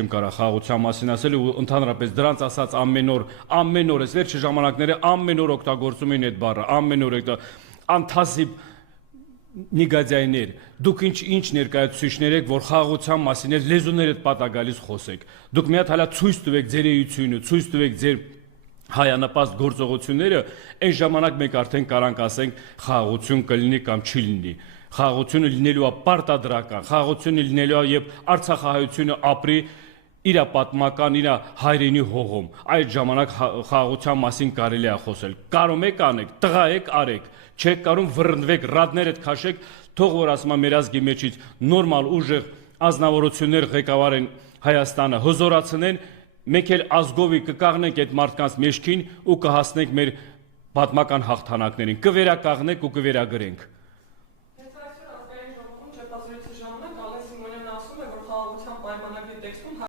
Եմ կարա խաղաղության մասին ասել ու ընդհանրապես դրանց ասած ամեն օր այս վերջի ժամանակները ամեն օր օգտագործում են այդ բառը, ամեն օր անթասիբ նիգադիայներ, դուք ինչ ներկայացուցիչներ եք, որ խաղաղության մասին էլ լեզուներդ պատագալից խոսեք, դուք մի հատ հալա ցույց տվեք ձեր էությունը, ցույց տվեք ձեր հայանպաստ գործողությունները, այն ժամանակ մենք արդեն կարանք ասենք խաղաղություն կլինի կամ չի լինի, խաղաղությունը լինելու է պարտադրական, խաղաղությունը լինելու է եւ Արցախահայությունը ապրի իր պատմական, իր հայրենի հողում, այդ ժամանակ խաղաղության մասին կարելի է խոսել, կարում եք անեք, տղա եք արեք, չեք կարում վռնդվեք, ռադներդ քաշեք, թող որ ասում եմ մեր ազգի մեջից նորմալ ուժեղ ազնվորություններ ղեկավարեն Հայաստանը, հզորացնեն, մենք էլ ազգովի կկաղնենք այդ մարդկանց մեջքին ու կհասնենք մեր պատմական հաղթանակներին, կվերակաղնենք ու կվերագրենք